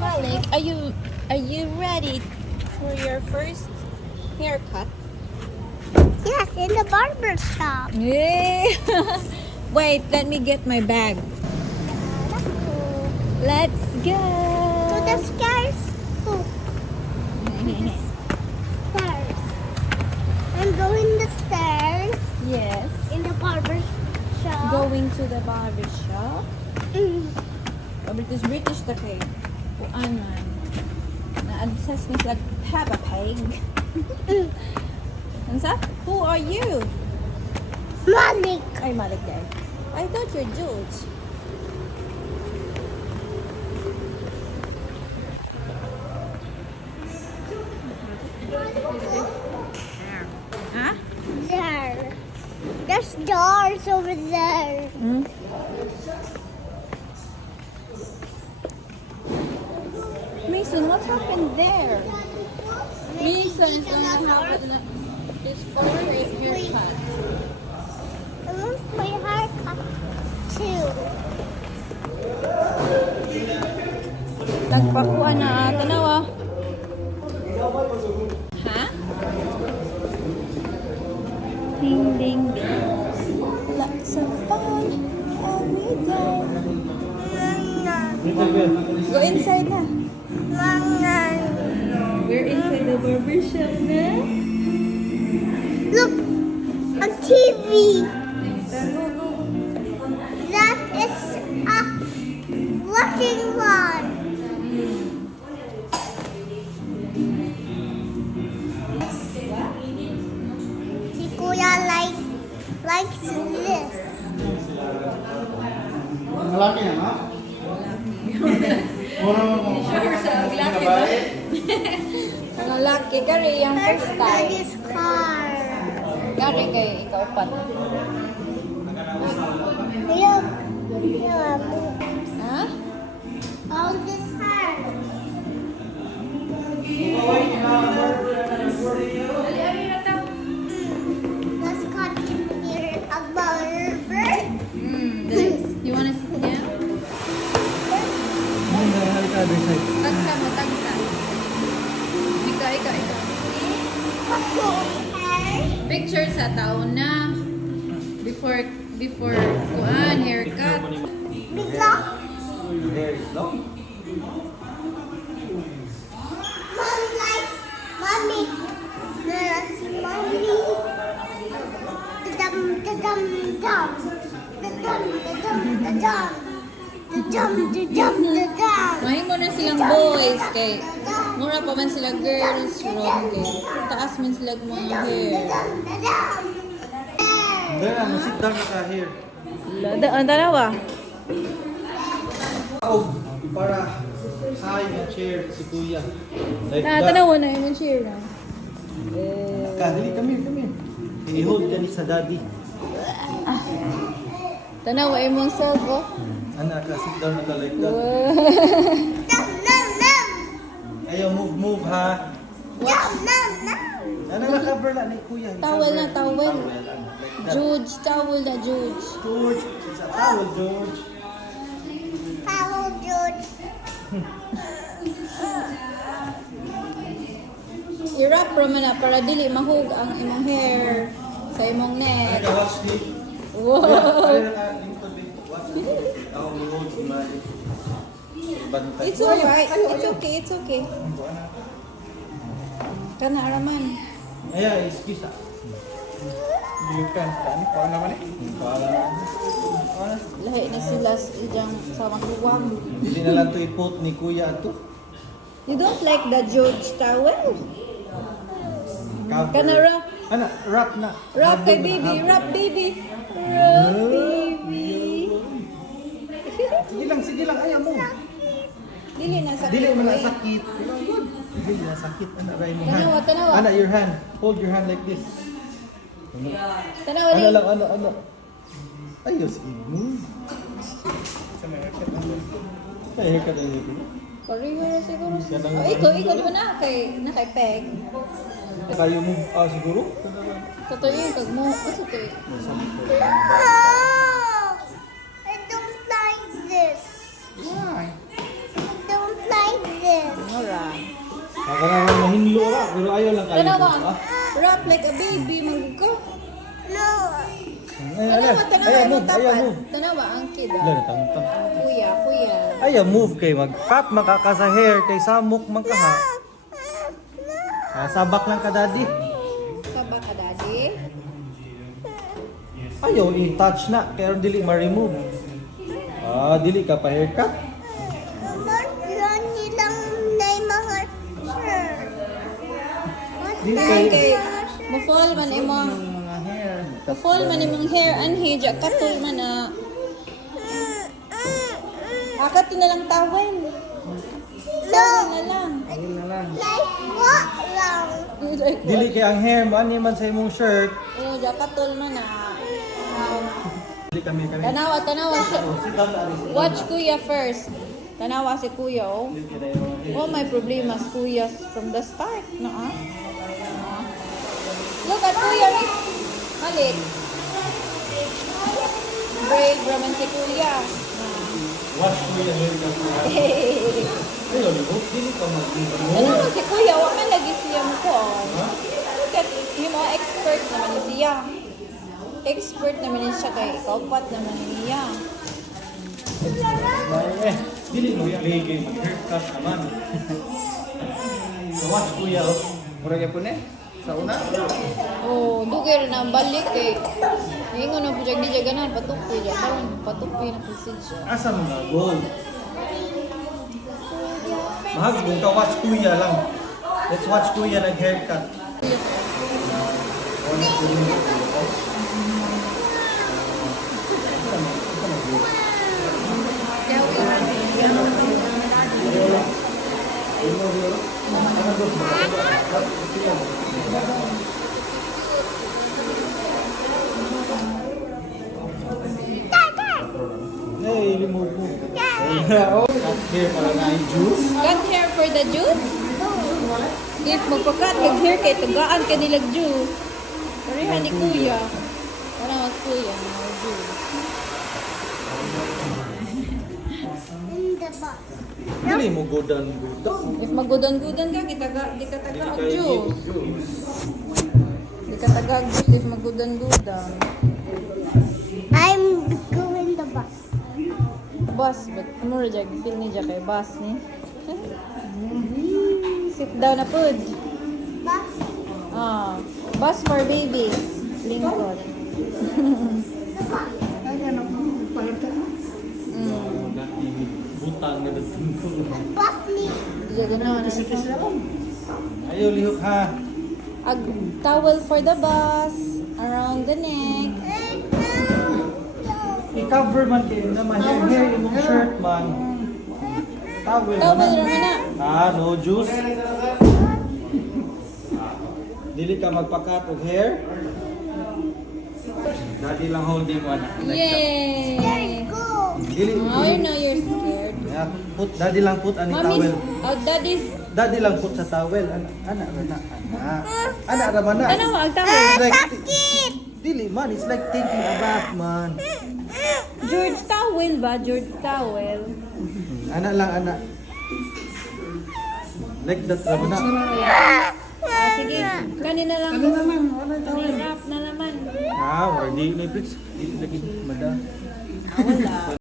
Malik, are you ready for your first haircut? Yes, in the barber shop. Yay! Wait, let me get my bag. Let's go. To the stairs. Oh, stairs. I'm going the stairs Yes. in the barber shop. Going to the barber shop. Mm. British ta kay. Kuan man. Na-obsess ni sa Peppa Pig. Ansa? Who are you? Malik. Ay, Malik day. I thought you're George. Huh? There. There's doors over there. Hmm? Mason, what happened there? Mason is gonna have his first haircut. I want my haircut too. Nagpakuha na tanawa. Ha? Ding ding ding. Lots of fun every day. Go inside na. We're inside the barber shop na. Look, a TV. That is a looking one. Si Kuya likes this. Malaki yan, ha? Mura mo. Sure sa laki ba? Ang laki kari yung There's hairstyle. Daddy's car. Kari kay ikaw pa. Look, Ha? all this hair. Let's cut here a barber. You wanna sit down? Halika, this side. Tagsa mo, tagsa. Ikaw. Hair. Picture sa taon na. Before kuan, haircut. Bigla. Hair is long. Mom likes mommy. There's mommy. Da-dum, da-dum, dum. Da-dum, da-dum, da-dum. Da-dum, da-dum, da-dum. Mahimo na silang boys kay mura pa man sila girls wrong kay taas man sila mga hair. Da-dum, da-dum. Then, sit down ka here. Ang dalawa. Oh, para high na chair si Kuya. Like that. Tanawa na yung chair na. Dali, come here. I-hold ka ni sa daddy. Tanawa yung mong self oh. Anak, sit down na ka like that. Dum, dum, dum. Ayaw, move ha. Dum, dum, dum. Ano na cover na ni Kuya? Towel na, towel. Like that. George, towel na George. George, it's a towel, George. Hello, George. I-wrap raman na para dili mahug ang imong hair sa imong neck. Watch me. Wow. It's alright. It's okay. Kana raman. Ayan, excuse na. You can paano naman eh? Lahi na sila ijang sa makuwang. Hindi na lang ito ipot ni Kuya ito. You don't like the George towel? Kana wrap. Ano, wrap na. Wrap kay baby. Wrap baby. Wrap baby. Sige lang, ayaw mo. Dili na sakit. Dili mo na sakit. Dili na sakit. Ano, ray mo Tanawa, hand. tanawa. Ano, your hand. Hold your hand like this. Tanawa Ano ni. lang, ano. Ayos, mo. Sa haircut na yun. Pareho na siguro. Yan ang- Oh, ikaw di ba na kay peg? Kayo mo, siguro? Totoo yung kag mo. Kasi to eh. No! I don't like this. Why? I don't like Mura. Baka naman mahinlo ra, pero ayaw lang kayo. Tanawa. Ah. Wrap like a baby. Magko. No. Ayaw move, ayaw move. Tanawa, ang kid. Wala na tangtang. Kuya. Ayaw move kay mag-cut makaka sa hair kay samok man ka ha. Sabak lang ka daddy. Kaba ka, daddy? Ayaw i-touch na kaya dili ma-remove. Dili ka pa haircut. Yan nilang na yung mga shirt. Dili Okay. kay Mufol man imong mga hair. Mufol man imong hair anhi ja katul man na. Akat na lang towel. No. Na lang. Ayun na lang. Like what lang? Dili kay ang hair mo ani man sa imong shirt. Oh, ja katul man na. Dili kami. Tanawa siya. Sit down na rin. Watch kuya first. Tanawa si kuya oh. Oh, may problema si kuya from the start, no ah? Look at kuya, Rick. Malik. Brave raman si kuya. Watch ko yung haircut. Ayaw remove. Dili ka mag-remove. Tanawa si kuya, wag man lagi siya mo ko. Look at him, oh, expert naman siya. Expert naman siya kay kaupat naman niya. Dili mo i-play game. Haircut naman. Watch kuya oh. Murag po ne? Sa una? Oh, dugay rin ang balik eh. Ingon na po siya, di siya ganahan, patupi siya. Karon patupi na po siya. Asa mo na? Gold. Mahal kung ka watch kuya lang. Let's watch kuya nag-haircut. Hey, remove mo. Oh, hair para na yung juice. Cut hair for the juice? If magpakat, hair kay tagaan ka nilag juice. Pareha ni kuya. Wala mas kuya, no juice. In the box. Dili mo gudan. If magudan-gudan ka, di ka taga og Kay juice. juice. Di ka taga og juice if magudan-gudan. I'm going the bus. Boss, but mura dyan, feel ni dyan kay boss ni. Sit down na food. Bus. Bus for babies. Lingkod. Butang na dito. Bus ni. Diyan gano'n. Ayaw lihok ha. A towel for the bus. Around the neck. I-cover man kayo na hair imong shirt man. Towel Towel man. rin na. No juice. Dili ka magpakat og hair. Daddy lang holding one. Yay! Go. Dili. Oh, I know you're scared. Yeah, daddy lang put ani Mommy's, towel. daddy's, Daddy lang put sa towel. Ana ra man na. ano ang towel? Like, Sakit. dili man, it's like taking a bath man. George towel ba? George towel. Ana lang ana. Like that ra man na. Sige, kanina lang. Kanina lang, wrap na naman. Or di ni please. Dili lagi mada. Wala.